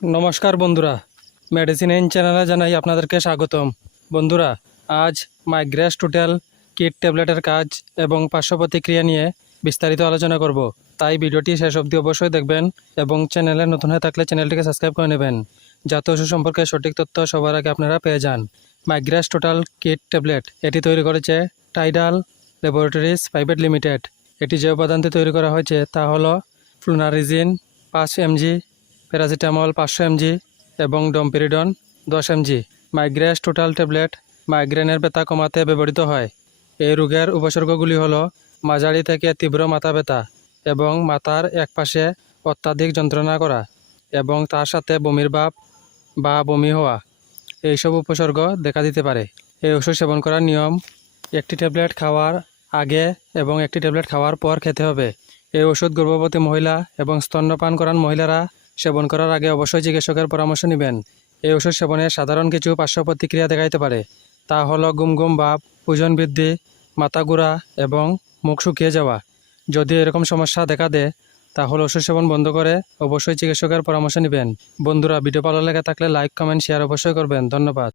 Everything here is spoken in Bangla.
নমস্কার বন্ধুরা। মেডিসিন ইন চ্যানেলে জানাই আপনাদেরকে স্বাগতম। বন্ধুরা, আজ মাইগ্রেস টোটাল কিট ট্যাবলেটের কাজ এবং পার্শ্ব প্রতিক্রিয়া নিয়ে বিস্তারিত আলোচনা করব। তাই ভিডিওটি শেষ অবধি অবশ্যই দেখবেন এবং চ্যানেলে নতুন হয়ে থাকলে চ্যানেলটিকে সাবস্ক্রাইব করে নেবেন। যাতে ওষুধ সম্পর্কে সঠিক তথ্য সবার আগে আপনারা পেয়ে যান। মাইগ্রেস টোটাল কিট ট্যাবলেট এটি তৈরি করেছে টাইডাল ল্যাবরেটরিজ প্রাইভেট লিমিটেড এটি যে উপাদানটি তৈরি করা হয়েছে তা হলো ফ্লুনারিজিন পাঁচ এমজি প্যারাসিটামল পাঁচশো এমজি এবং ডমপেরিডন দশ এমজি। মাইগ্রেস টোটাল ট্যাবলেট মাইগ্রেনের ব্যথা কমাতে ব্যবহৃত হয়। এই রোগের উপসর্গগুলি হলো মাঝারি থেকে তীব্র মাথা ব্যথা এবং মাথার একপাশে অত্যাধিক যন্ত্রণা করা এবং তার সাথে বমির ভাব বা বমি হওয়া। এইসব উপসর্গ দেখা দিতে পারে। এই ওষুধ সেবন করার নিয়ম, একটি ট্যাবলেট খাওয়ার আগে এবং একটি ট্যাবলেট খাওয়ার পর খেতে হবে। এই ওষুধ গর্ভবতী মহিলা এবং স্তন্যপান করান মহিলারা সেবন করার আগে অবশ্যই চিকিৎসকের পরামর্শ নেবেন। এই ওষুধ সেবনে সাধারণ কিছু পার্শ্ব প্রতিক্রিয়া দেখাইতে পারে। তা হল গুম গুম ভাব, ওজন বৃদ্ধি, মাথা ঘোরা এবং মুখ শুকিয়ে যাওয়া। যদি এরকম সমস্যা দেখা দেয়, তাহলে ওষুধ সেবন বন্ধ করে অবশ্যই চিকিৎসকের পরামর্শ নেবেন। বন্ধুরা, ভিডিও ভালো লেগে থাকলে লাইক, কমেন্ট, শেয়ার অবশ্যই করবেন। ধন্যবাদ।